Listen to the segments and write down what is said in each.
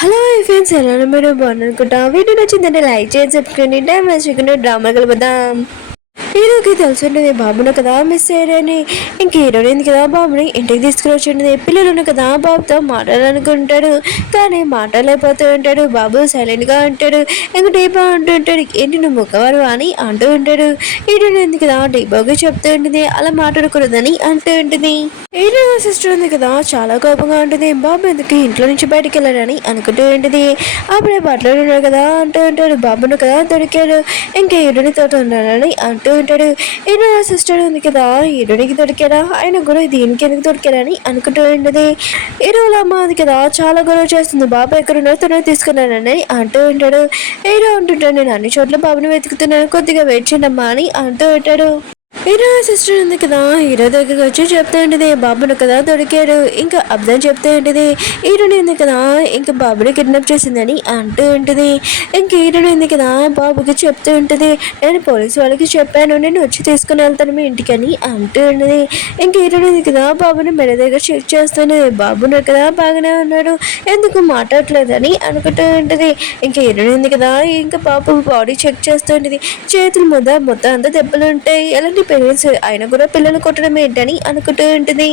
Hello friends, ఎలా మీరు బాగున్నారనుకుంటా. Video నచ్చిందంటే లైక్ చేసి చెప్పుకోండి. టైం వేసుకుంటే డ్రామా కలుపుదాం. హీరోకి తెలుసుండేది బాబును కదా మిస్ అయ్యారని. ఇంక హీరోయిన్ కదా బాబుని ఇంటికి తీసుకుని వచ్చిండేది. పిల్లలను కదా బాబుతో మాట్లాడాలనుకుంటాడు, కానీ మాట్లాడలేకపోతూ ఉంటాడు. బాబు సైలెంట్ గా ఉంటాడు. ఇంక డీపా అంటూ ఉంటాడు, ఏంటి నువ్వు ముఖవారు అని అంటూ ఉంటాడు. హీరోయిన్ కదా డీపాకి చెప్తూ ఉంటుంది, అలా మాట్లాడకూడదని అంటూ ఉంటుంది. హీరో సిస్టర్ ఉంది కదా చాలా కోపంగా ఉంటుంది. బాబు ఎందుకు ఇంట్లో నుంచి బయటికి వెళ్ళాడని అనుకుంటూ ఉంటుంది. అప్పుడే బట్టలు ఉన్నాడు కదా అంటూ ఉంటాడు, బాబును కదా దొరికాడు, ఇంకా హీరోని తోట ఉన్నాడని అంటూ ఉంటాడు. హీరో సిస్టర్ ఉంది కదా హీరోనికి దొరికాడా, ఆయన కూడా దీనికి ఎందుకు దొరికాడని అనుకుంటూ ఉంటుంది. హీరోల అమ్మ అది కదా చాలా గొడవ చేస్తుంది, బాబు ఎక్కడున్నారో తొందరగా తీసుకున్నానని అంటూ ఉంటాడు. హీరో అంటుంటాడు, నేను అన్ని చోట్ల బాబుని వెతుకుతున్నాను, కొద్దిగా వెయిట్ చేయండి అమ్మా అని అంటూ ఉంటాడు. హీరో సిస్టర్ ఉంది కదా హీరో దగ్గరికి వచ్చి చెప్తూ ఉంటుంది, బాబును కదా దొరికాడు, ఇంకా అబ్దాన్ చెప్తూ ఉంటుంది. హీరోని ఉంది కదా ఇంకా బాబుని కిడ్నాప్ చేసిందని అంటూ ఉంటుంది. ఇంక హీరోని ఉంది కదా బాబుకి చెప్తూ ఉంటుంది, నేను పోలీసు వాళ్ళకి చెప్పాను, నేను వచ్చి తీసుకుని వెళ్తాను మీ ఇంటికి అని అంటూ ఉంటుంది. ఇంక హీరోని ఉంది కదా బాబుని మెడ దగ్గర చెక్ చేస్తుంది, బాబును కదా బాగానే ఉన్నాడు, ఎందుకు మాట్లాడలేదని అనుకుంటూ ఉంటుంది. ఇంకా హీరోని ఉంది కదా ఇంకా బాబు బాడీ చెక్ చేస్తూ ఉంటుంది, చేతుల మీద మొత్తం అంతా దెబ్బలు ఉంటాయి, ఎలాంటి పేరెంట్స్ అయినా కూడా పిల్లలు కొట్టడం ఏంటని అనుకుంటూ ఉంటుంది.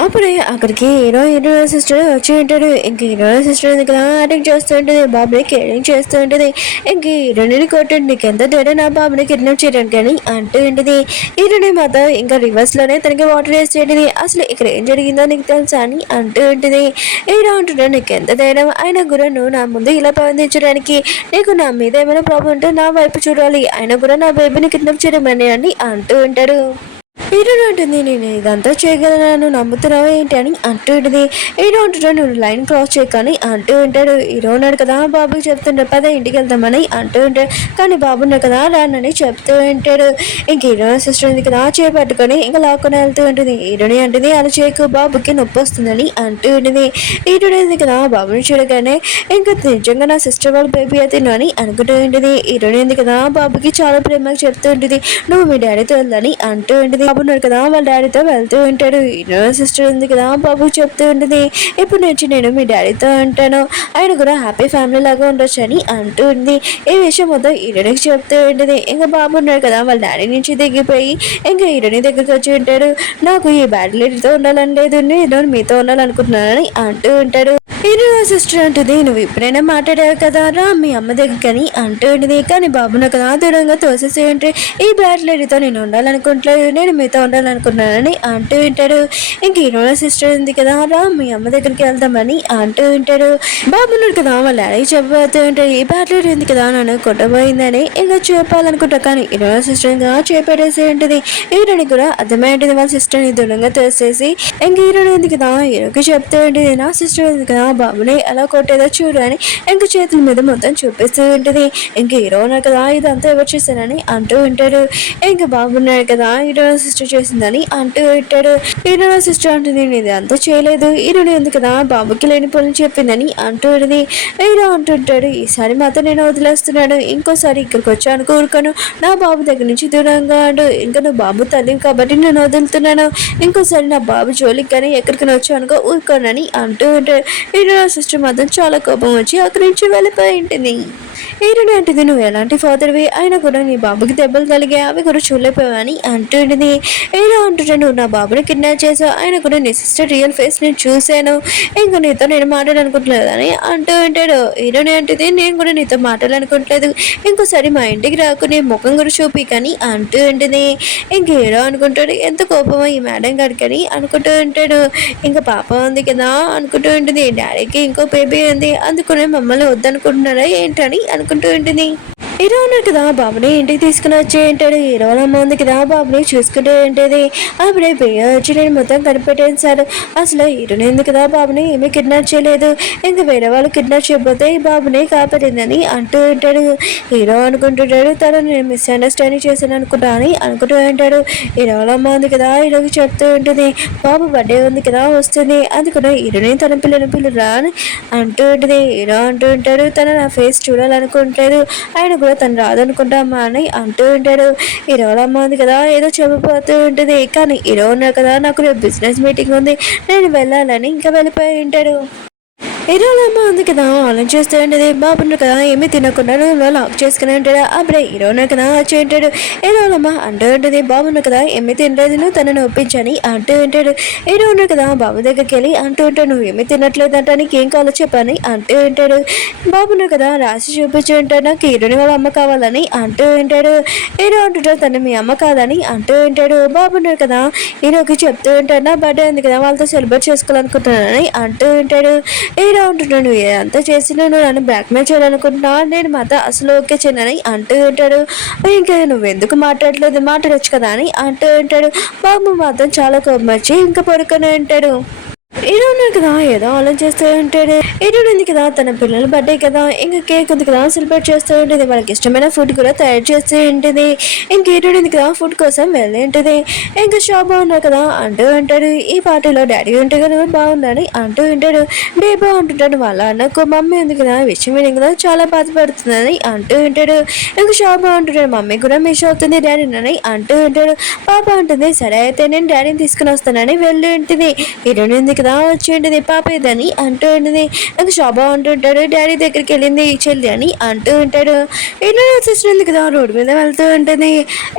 అప్పుడే అక్కడికి హీరో సిస్టర్ వచ్చి ఉంటాడు. ఇంక హీరో సిస్టర్ దగ్గర యాక్టింగ్ చేస్తూ ఉంటుంది, బాబుని కేరింగ్ చేస్తూ ఉంటుంది. ఇంక హీరోని కొట్టండి, నీకు ఎంత తేడా నా బాబుని కిడ్నాప్ చేయడానికి అని అంటూ ఉంటుంది. హీరోని మాత్రం ఇంకా రివర్స్ లోనే తనకి వాటర్ వేసి ఉంటుంది, అసలు ఇక్కడ ఏం జరిగిందో నీకు తెలుసా అని అంటూ ఉంటుంది. హీరో అంటున్నాడు, నీకు ఎంత తేడా అయినా కూడా నువ్వు నా ముందు ఇలా ప్రవర్తించడానికి, నీకు నా మీద ఏమైనా ప్రాబ్లం ఉంటే నా వైపు చూడాలి, అయినా కూడా నా బేబీని కిడ్నాప్ చేయడం అని అంటూ ఉంటాడు. హీరో అంటుంది, నేను ఇదంతా చేయగలను నమ్ముతున్నావా ఏంటి అని అంటూ ఉంటుంది. హీరో అంటున్నాడు, నువ్వు లైన్ క్రాస్ చేయకని అంటూ ఉంటాడు. హీరో ఉన్నాడు కదా బాబుకి చెప్తుంటాడు, పద ఇంటికి వెళ్తామని అంటూ ఉంటాడు, కానీ బాబు ఉన్నాడు కదా రానని చెప్తూ ఉంటాడు. ఇంక హీరో సిస్టర్ ఉంది కదా చేపట్టుకొని ఇంకా లాక్కొని వెళ్తూ ఉంటుంది. హీరోని అంటుంది, అలా చేయకు బాబుకి నొప్పి వస్తుందని అంటూ ఉంటుంది. హీరోని ఉంది కదా బాబుని చూడగానే ఇంకా నిజంగా నా సిస్టర్ వాళ్ళ బేబీ అయితే అని అనుకుంటూ ఉంటుంది. హీరోని ఉంది కదా బాబుకి చాలా ప్రేమగా చెప్తూ ఉంటుంది, నువ్వు మీ డాడీతో వెళ్ళని అంటూ ఉంటుంది. బాబు ఉన్నాడు కదా వాళ్ళ డాడీతో వెళ్తూ ఉంటాడు. హీరో సిస్టర్ ఉంది కదా బాబు చెప్తూ ఉంటుంది, ఇప్పుడు నుంచి నేను మీ డాడీతో అంటాను, ఆయన కూడా హ్యాపీ ఫ్యామిలీ లాగా ఉండొచ్చు అని అంటూ ఉంది. ఈ విషయం మొత్తం హీరోనికి చెప్తూ ఉంటుంది. ఇంకా బాబు ఉన్నాడు కదా వాళ్ళ డాడీ నుంచి దిగిపోయి ఇంకా హీరోని దగ్గరికి వచ్చి ఉంటాడు, నాకు ఈ బ్యాడ్ లేడీతో ఉండాలని లేదు, నేను మీతో ఉండాలనుకుంటున్నానని అంటూ ఉంటాడు. హీరో సిస్టర్ అంటుంది, నువ్వు ఎప్పుడైనా మాట్లాడావు కదా రా మీ అమ్మ దగ్గరని అంటూ ఉంటుంది, కానీ బాబు నాకు కదా దూరంగా తోసేసి ఉంటే ఈ బ్యాడ్ లేడీతో నేను ఉండాలనుకుంటలేదు, నేను మీతో ఉండాలనుకున్నానని అంటూ ఉంటాడు. ఇంక హీరో సిస్టర్ ఉంది కదా రా మీ అమ్మ దగ్గరికి వెళ్దామని అంటూ ఉంటాడు. బాబు ఉన్నాడు కదా వాళ్ళ డాడీ చెప్పబోతూ ఉంటాడు, ఈ బ్యాడ్ లేడీ ఉంది కదా నన్ను కొట్టబోయిందని ఇంకా చెప్పాలనుకుంటా, కానీ హీరో సిస్టర్ చేపట్టేసి ఉంటుంది. హీరోని కూడా అర్థమైంటుంది వాళ్ళ సిస్టర్ని దూరంగా తోసేసి. ఇంక హీరోని ఉంది కదా హీరోకి చెప్తూ ఉంటుంది, నా సిస్టర్ ఉంది కదా బాబుని ఎలా కొట్టేదో చూడు అని ఇంక చేతుల మీద మొత్తం చూపిస్తూ ఉంటుంది. ఇంక హీరో ఉన్నాడు కదా ఇదంతా ఎవరు చేశానని అంటూ ఉంటాడు. ఇంక బాబు ఉన్నాడు కదా హీరో సిస్టర్ చేసిందని అంటూ ఉంటాడు. హీరో సిస్టర్ అంటుంది, నేను ఇదంతా చేయలేదు, హీరోని ఉంది కదా బాబుకి లేని పనులు చెప్పిందని అంటూ ఉంటుంది. హీరో అంటుంటాడు, ఈసారి మాత్రం నేను వదిలేస్తున్నాడు, ఇంకోసారి ఇక్కడికి వచ్చాను కోరుకోను, నా బాబు దగ్గర నుంచి దూరంగా ఆడు, ఇంకా నువ్వు బాబు తల్లి కాబట్టి నేను వదులుతున్నాను, ఇంకోసారి నా బాబు జోలికి కానీ ఎక్కడికైనా వచ్చానుకో ఊరుకోనని అంటూ ఉంటాడు. హీరో సిస్టర్ మాత్రం చాలా కోపం వచ్చి అక్కడి నుంచి వెళ్ళిపోయి ఉంటుంది. హీరోని అంటుంది, నువ్వు ఎలాంటి ఫాదర్వి అయినా కూడా నీ బాబుకి దెబ్బలు కలిగాయి, అవి కూడా చూడలేకపోయావని అంటుంది. హీరో అంటుంటే, నువ్వు నా బాబుని కిడ్నాప్ చేసావు, ఆయన కూడా నీ సిస్టర్ రియల్ ఫేస్ నేను చూశాను, ఇంకా నీతో నేను మాట్లాడాలనుకుంటలేదు అని అంటూ ఉంటాడు. హీరోని అంటుంది, నేను కూడా నీతో మాట్లాడాలనుకోవట్లేదు, ఇంకోసారి మా ఇంటికి రాకు, నీ ముఖం కూడా చూపి కానీ అంటూ ఉంటుంది. ఇంక హీరో అనుకుంటాడు, ఎంత కోపమో ఈ మేడం గారికి అని అనుకుంటూ ఉంటాడు. ఇంకా పాప ఉంది కదా అనుకుంటూ ఉంటుంది, డాడీకి ఇంకో బేబీ ఉంది, అందుకునే మమ్మల్ని వద్దనుకుంటున్నారా ఏంటని అనుకుంటూ ఉంటుంది. హీరో ఉన్నాడు కదా బాబుని ఇంటికి తీసుకుని వచ్చి ఉంటాడు. హీరో అమ్మ ఉంది కదా బాబుని చూసుకుంటూ ఉంటుంది. అప్పుడే బియ్య వచ్చి నేను మొత్తం కనిపెట్టేశారు, అసలు హీరోని ఉంది కదా బాబుని ఏమీ కిడ్నాప్ చేయలేదు, ఇంకా వేరే వాళ్ళు కిడ్నాప్ చేయకపోతే ఈ బాబుని కాపాడిందని అంటూ ఉంటాడు. హీరో అనుకుంటుంటాడు, తను నేను మిస్అండర్స్టాండింగ్ చేశాను అనుకుంటా అని అనుకుంటూ ఉంటాడు. హీరో అమ్మ ఉంది కదా హీరోకి చెప్తూ ఉంటుంది, బాబు బర్త్డే ఉంది కదా వస్తుంది, అందుకని హీరోని తన పిల్లరా అని అంటూ ఉంటుంది. హీరో అంటూ ఉంటాడు, తను నా ఫేస్ చూడాలనుకుంటాడు, ఆయన కూడా తను రాదనుకుంటామా అని అంటూ ఉంటాడు. హీరో అమ్మ ఉంది కదా ఏదో చెప్పబోతూ ఉంటుంది, కానీ హీరో ఉన్నారు కదా నాకు రేపు బిజినెస్ మీటింగ్ ఉంది నేను వెళ్ళాలని ఇంకా వెళ్ళిపోయి ఉంటాడు. హీరోలమ్మ ఉంది కదా ఆలోచన చేస్తూ ఉంటుంది. బాబున్నారు కదా ఏమీ తినకుండా రూమ్లో లాక్ చేసుకుని ఉంటాడు. అప్పుడే హీరోనే కదా వచ్చి ఉంటాడు. హీరోలమ్మ అంటూ ఉంటుంది, బాబున్నారు కదా ఏమీ తినలేదు, నువ్వు తనను ఒప్పించని అంటూ ఉంటాడు. హీరోనే కదా బాబు దగ్గరికి వెళ్ళి అంటూ ఉంటాడు, నువ్వు ఏమీ తినట్లేదు అంటే నీకేం కావాలో చెప్పని అంటూ ఉంటాడు. బాబున్నారు కదా రాసి చూపించి ఉంటాడు, నాకు హీరోని వాళ్ళ అమ్మ కావాలని అంటూ ఉంటాడు. హీరో అంటుంటాడు, తను మీ అమ్మ కాదని అంటూ ఉంటాడు. బాబున్నారు కదా హీరోకి చెప్తూ ఉంటాడు, నా బర్త్డే ఉంది కదా వాళ్ళతో సెలబ్రేట్ చేసుకోవాలనుకుంటున్నానని అంటూ ఉంటాడు. హీరో అంటున్నాడు, నువ్వు అంతా చేసి నువ్వు నన్ను బ్లాక్మెయిల్ చేయాలనుకుంటున్నా, నేను మాత్రం అసలు ఓకే చేయనని అంటూ ఉంటాడు. ఇంకా నువ్వు ఎందుకు మాట్లాడలేదు, మాట్లాడచ్చు కదా అని అంటూ ఉంటాడు. బాబు మాత్రం చాలా కోపం వచ్చి ఇంకా పడుకొని ఉంటాడు. హీరోయిన్ కదా ఏదో ఆలోచిస్తూ ఉంటాడు. హీరోయిన్ ఉంది కదా తన పిల్లల బర్త్డే కదా ఇంకా కేక్ ఉంది కదా సెలబ్రేట్ చేస్తూ ఉంటుంది. వాళ్ళకి ఇష్టమైన ఫుడ్ కూడా తయారు చేస్తూ ఉంటుంది. ఇంక హీరోయిన్ ఉంది కదా ఫుడ్ కోసం వెళ్ళి ఉంటుంది. ఇంకా షాప్ బాగున్నారు కదా అంటూ ఉంటాడు. ఈ పార్టీలో డాడీ ఉంటే కదా బాగుందని అంటూ ఉంటాడు. డే బాగుంటుంటాడు. వాళ్ళ అన్నకు మమ్మీ ఉంది కదా విషయం విని కదా చాలా బాధపడుతుందని అంటూ ఉంటాడు. ఇంకా షాప్ బాగుంటుంటాడు. మమ్మీ కూడా మిస్ అవుతుంది డాడీని అంటూ ఉంటాడు. పాప ఉంటుంది, సరే అయితే నేను డాడీని తీసుకుని వస్తానని వెళ్ళి ఉంటుంది. హీరోయిన్ ఉంది కదా వచ్చి ఉంటుంది, పాప ఇదని అంటూ ఉంటుంది. నాకు శోభ అంటుంటాడు, డాడీ దగ్గరికి వెళ్ళింది ఈ చెల్లి అని అంటూ ఉంటాడు. ఇంట్లో సిస్టర్ ఉంది కదా రోడ్డు మీద వెళ్తూ ఉంటుంది.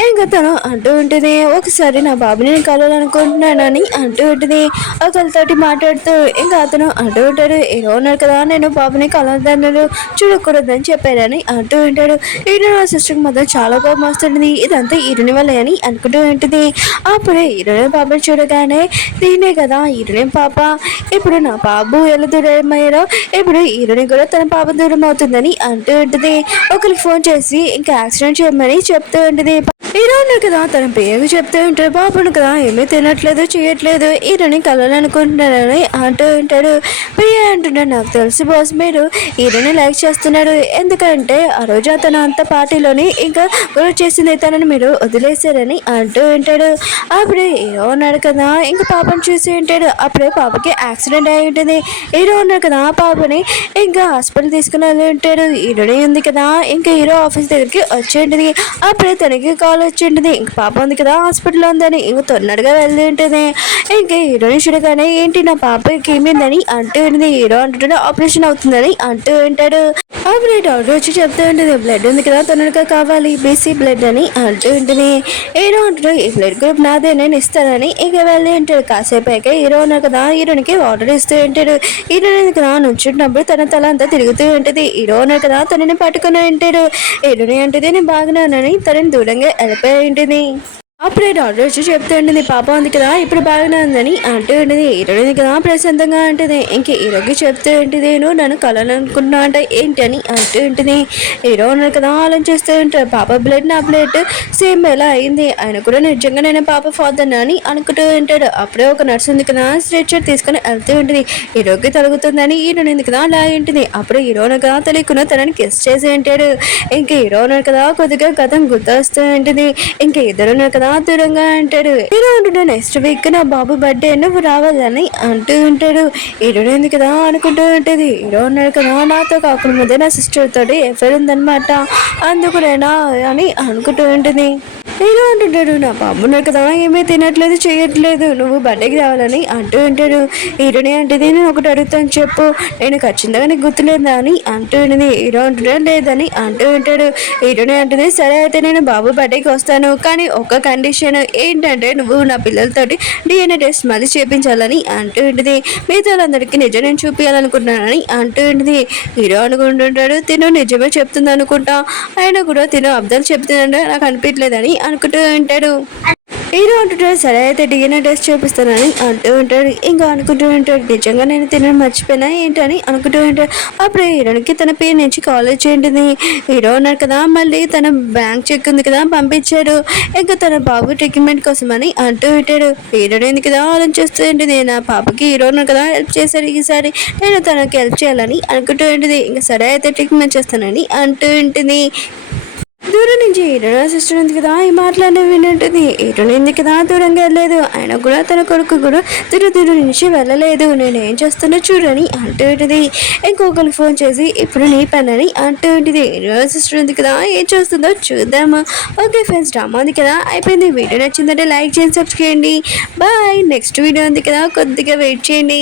ఇంకా తను అంటూ ఉంటుంది, ఒకసారి నా బాబుని నేను కలవాలనుకుంటున్నానని అంటూ ఉంటుంది. ఒకరితోటి మాట్లాడుతూ ఇంకా అతను అంటూ ఉంటాడు, ఏదో ఉన్నారు కదా నేను బాబుని కలవద్దన్నాడు చూడకూడదని చెప్పారని అంటూ ఉంటాడు. ఇంట్లో సిస్టర్కి మాత్రం చాలా కోపం వస్తుంది. ఇదంతా ఈరుని వల్ల అని అనుకుంటూ ఉంటుంది. అప్పుడే ఈరుని బాబుని చూడగానే దీనే కదా ఈరుని పాప, ఇప్పుడు నా బాబు ఎలా దూరం అయ్యారో ఇప్పుడు హీరోని కూడా తన పాప దూరం అవుతుందని అంటూ ఉంటుంది. ఒకరికి ఫోన్ చేసి ఇంకా యాక్సిడెంట్ చేయమని చెప్తూ ఉంటుంది. హీరోని కదా తన పేరు చెప్తూ ఉంటాడు. బాబును కదా ఏమీ తినట్లేదు చేయట్లేదు, హీరోని కలవాలనుకుంటున్నారని అంటూ ఉంటాడు. ప్రియ అంటున్నాడు, నాకు తెలుసు బాస్ మీరు హీరోని లైక్ చేస్తున్నాడు, ఎందుకంటే ఆ రోజు అతను అంత పార్టీలోని ఇంకా గొడవ చేసింది తనని మీరు వదిలేశారని అంటూ ఉంటాడు. అప్పుడే హీరో ఉన్నాడు కదా ఇంకా పాపను చూసి ఉంటాడు. అప్పుడే పాపకి యాక్సిడెంట్ అయి ఉంటుంది. హీరో ఉన్నాడు కదా పాపని ఇంకా హాస్పిటల్ తీసుకుని వెళ్ళి ఉంటాడు. హీరోనే ఉంది కదా ఇంకా హీరో ఆఫీస్ దగ్గరికి వచ్చి ఉంటుంది. అప్పుడే తనకి కాల్ వచ్చి ఉంటుంది. ఇంక పాప ఉంది కదా హాస్పిటల్లో ఉందని ఇంక తొందరగా వెళ్ళి ఉంటుంది. ఇంకా హీరోని చూడగానే ఏంటి నా పాపకి ఏమైందని అంటూ ఉంటుంది. హీరో అంటుంటే ఆపరేషన్ అవుతుందని అంటూ ఉంటాడు. అప్పుడే డాక్టర్ వచ్చి చెప్తూ ఉంటుంది, బ్లడ్ ఉంది కదా తొందరగా కావాలి బీసీ బ్లడ్ అని అంటూ ఉంటుంది. హీరో అంటాడు, ఈ బ్లడ్ గ్రూప్ నాదే నేను ఇస్తానని ఇక వెళ్ళి ఉంటాడు. కాసేపు అయితే హీరో ఉన్నారు కదా హీరోనికి వాటర్ ఇస్తూ ఉంటాడు. హీరోని కదా నుంచుంటున్నప్పుడు తన తల అంతా తిరుగుతూ ఉంటుంది. హీరో ఉన్నారు కదా తనని పట్టుకుని ఉంటాడు. హీరోని అంటే నేను బాగున్నానని తనని దూరంగా వెళ్ళిపోయి ఉంటుంది. అప్పుడే డాక్టర్ వచ్చి చెప్తూ ఉంటుంది, పాప ఉంది కదా ఇప్పుడు బాగానే ఉందని అంటూ ఉంటుంది. హీరోని కదా ప్రశాంతంగా ఉంటుంది. ఇంక హీరోకి చెప్తూ ఉంటుంది, నువ్వు నన్ను కలవాలనుకుంటున్నా అంటే ఏంటి అని అంటూ ఉంటుంది. హీరో ఉన్నారు కదా ఆలోచిస్తూ ఉంటారు, పాప బ్లడ్ నా బ్లడ్ సేమ్ ఎలా అయింది, ఆయన కూడా నిజంగా నేను పాప ఫాదర్ అని అనుకుంటూ ఉంటాడు. అప్పుడే ఒక నర్స్ ఉంది కదా స్ట్రెచర్ తీసుకుని వెళ్తూ ఉంటుంది. హీరోకి తలుగుతుందని హీరోని ఉంది కదా అలా ఉంటుంది. అప్పుడు హీరోని కదా తెలియకుండా తనని కిస్ చేసి ఉంటాడు. ఇంక హీరో ఉన్నారు కదా కొద్దిగా గతం గుర్తొస్తూ ఉంటుంది. ఇంక ఇద్దరు ఉన్నారు కదా దూరంగా అంటాడు. హీరో అంటుంటే నెక్స్ట్ వీక్ నా బాబు బర్త్డే నువ్వు రావాలని అంటూ ఉంటాడు. హీరో ఉంది కదా అనుకుంటూ ఉంటుంది. హీరో ఉన్నాడు కదా నాతో కాకుండా ముందే నా సిస్టర్ తోటి ఎఫ్ఐఆర్ ఉందనమాట, అందుకు నేనా అని అనుకుంటూ ఉంటుంది. హీరో అంటుంటాడు, నా బాబు ఉన్నాడు కదా ఏమీ తినట్లేదు చేయట్లేదు, నువ్వు బర్త్డేకి రావాలని అంటూ ఉంటాడు. హీరోని అంటే నేను ఒకటి అడుగుతాను చెప్పు, నేను ఖచ్చితంగా నీకు గుర్తులేదా అని అంటూ ఉంటుంది. హీరో అంటున్నాడు లేదని అంటూ ఉంటాడు. హీరోని అంటుంది, సరే అయితే నేను బాబు బర్త్డేకి వస్తాను, కానీ ఒక కండిషన్ ఏంటంటే నువ్వు నా పిల్లలతోటి DNA టెస్ట్ మళ్ళీ చేయించాలని అంటూ ఉంటుంది. మిగతా వాళ్ళందరికీ నిజం నేను చూపించాలనుకుంటున్నానని అంటూ ఉంటుంది. హీరో అనుకుంటుంటాడు, తిను నిజమే చెప్తుంది అనుకుంటా, అయినా కూడా తిను అబ్దాలు చెప్తుందంటే నాకు అనిపించలేదని అనుకుంటూ ఉంటాడు. హీరో అంటుంటాడు, సరే అయితే DNA టెస్ట్ చేపిస్తానని అంటూ ఉంటాడు. ఇంకా అనుకుంటూ ఉంటాడు, నిజంగా నేను తినడం మర్చిపోయినా ఏంటని అనుకుంటూ ఉంటాడు. అప్పుడు హీరోనికి తన పేరు నుంచి కాలేజ్ ఉంటుంది. హీరో ఉన్నారు కదా మళ్ళీ తన బ్యాంక్ చెక్ ఉంది కదా పంపించాడు. ఇంకా తన బాబు ట్రీట్మెంట్ కోసం అని అంటూ ఉంటాడు. హీరోని ఎందుకు కదా ఆలోచిస్తూ ఉంటుంది, నా పాపకి హీరో ఉన్నారు కదా హెల్ప్ చేశాడు, ఈసారి నేను తనకి హెల్ప్ చేయాలని అనుకుంటూ ఉంటుంది. ఇంకా సరే అయితే ట్రీట్మెంట్ చేస్తానని అంటూ ఉంటుంది. దూరం నుంచి హీరోయిన్ సిస్టర్ ఉంది కదా ఈ మాటలనే వింటుంది. హీరోయిన్ ఉంది కదా దూరంగా వెళ్ళలేదు, ఆయన కూడా తన కొడుకు కూడా దూరం నుంచి వెళ్ళలేదు, నేను ఏం చేస్తున్నా చూడని అంటూ ఉంటుంది. ఇంకొకరికి ఫోన్ చేసి ఇప్పుడు నీ పని అని అంటూ ఉంటుంది. హీరోయిన్ సిస్టర్ ఉంది కదా ఏం చేస్తుందో చూద్దాము. ఓకే ఫ్రెండ్స్, డ్రామా ఉంది కదా అయిపోయింది. వీడియో నచ్చిందంటే లైక్ చేయండి, సబ్స్క్రైబ్ చేయండి. బాయ్. నెక్స్ట్ వీడియో ఉంది కదా కొద్దిగా వెయిట్ చేయండి.